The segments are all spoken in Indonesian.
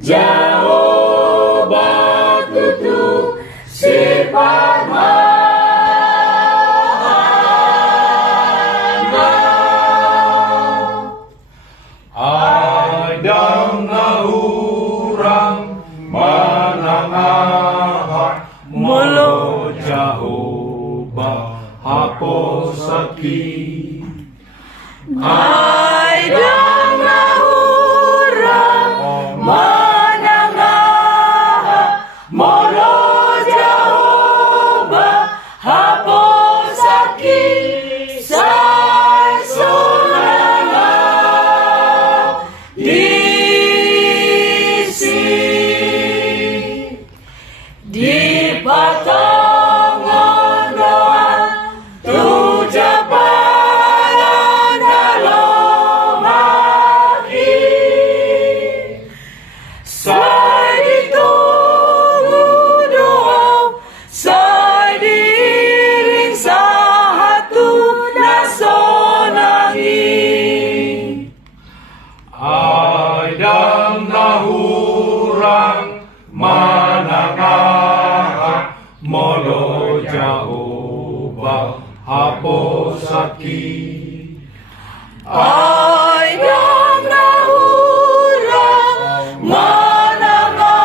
Jehovah tutu sifat Aidang urang manangahat Molo Jehovah hapus sakit. Aidang urang manangahat Molo Jehovah hapus sakit. Sai sonanga di patangan doa tuja paran dalam hati. Sai ditunggu doa, sai diiring satu nasonangi. Aidang urang manangahat molo Jehovah hapus sakit. Aidang urang manangahat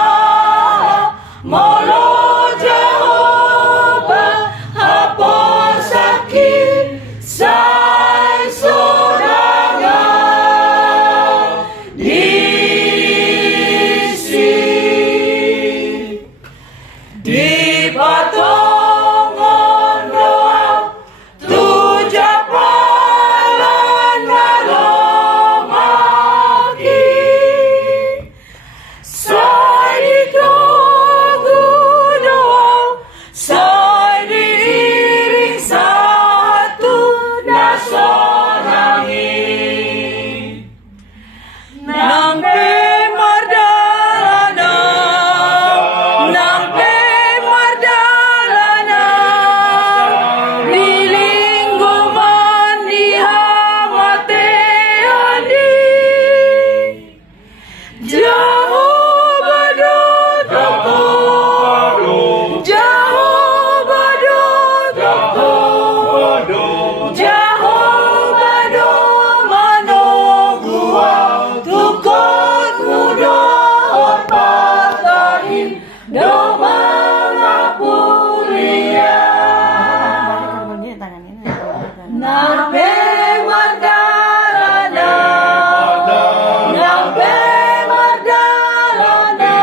molo Jehovah hapus sakit. Sai sonanga di patongan doa tuja palan dalam hati. Sai ditunggu doa, sai diiring satu nasonangi. Nang pemardalana, nang pemardalana, lilingguman di hamateani. Jehovah dotaku, Jehovah dotaku, Jehovah do manogua tukot muda patahin do mangapulia. Nang pemardalana, nang pemardalana,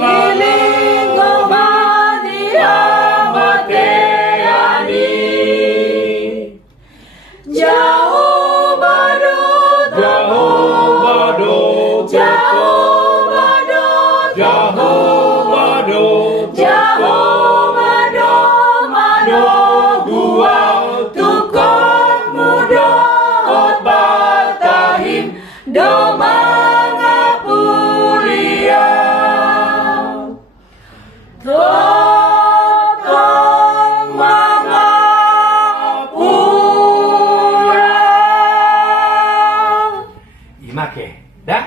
lilingguman di hamateani. Jehovah dotaku, Jehovah dotaku, Jehovah do manogua tukot muda batahin do mangapulia. Totong mangapura. Imake, dah?